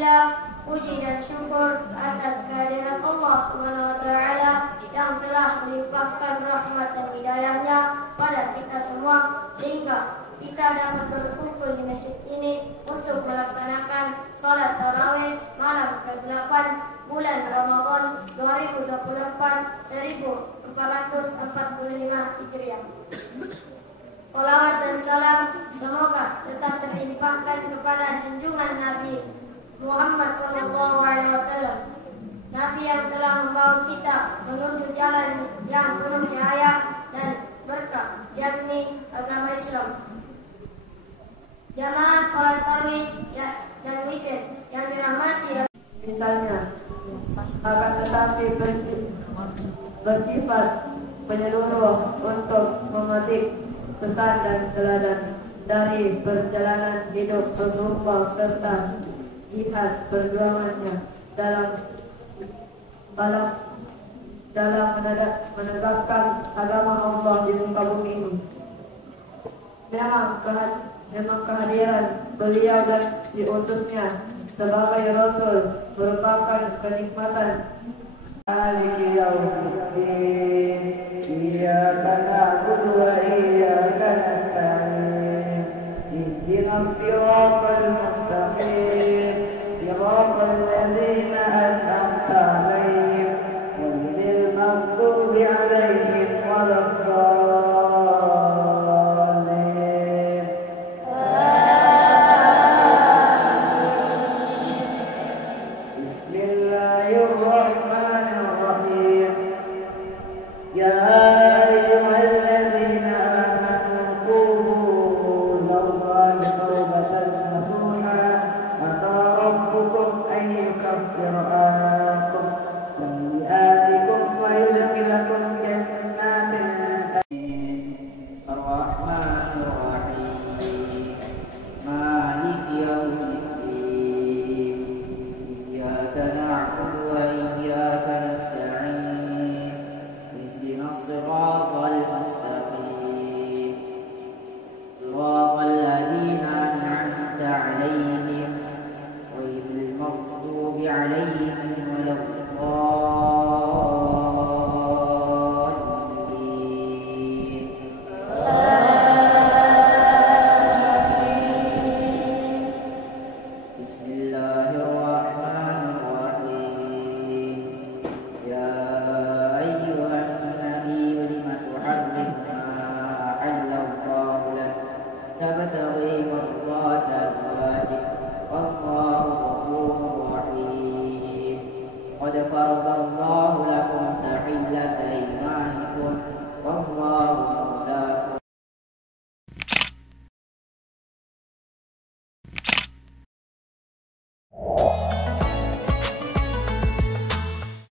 Alhamdulillah, puji dan syukur atas kehadiran Allah Subhanahu wa Ta'ala yang telah melimpahkan rahmat dan hidayahnya pada kita semua sehingga kita dapat berkumpul di masjid ini untuk melaksanakan salat tarawih malam ke-8 bulan Ramadan 2024 1445 Hijriah. Salawat dan salam semoga tetap terlimpahkan kepada junjungan Nabi Muhammad SAW, Nabi yang telah membawa kita menuju jalan yang penuh cahaya dan berkah, yakni agama Islam. Jamaah salat tarawih dan witir yang dirahmati misalnya, akan tetapi bersifat menyeluruh untuk memetik pesan dan teladan dari perjalanan hidup Rasulullah serta jihad perjuangannya dalam menegakkan agama Allah di muka bumi ini. Memang kehadiran beliau dan diutusnya sebagai Rasul merupakan kenikmatan. Maliki yaumiddin, iyyaka na'budu wa iyyaka nasta'in, ihdinas siratal mustaqim, siratal ladzina an'amta 'alaihim, ghairil maghdubi 'alaihim waladdallin. Bismillahirrahmanirrahim. Ya ayyuhalladzina amanu qumu Allaha tawbatan nasuha, asa rabbukum an yukaffira ankum sayyi'atikum wa yudkhilakum jannatin Ar-Rahmanir Rahim. Maliki yaumiddin, iyyaka na'budu wa iyyaka nasta'in, ihdinas siratal mustaqim, siratal ladzina an'amta 'alaihim, ghairil maghdubi 'alaihim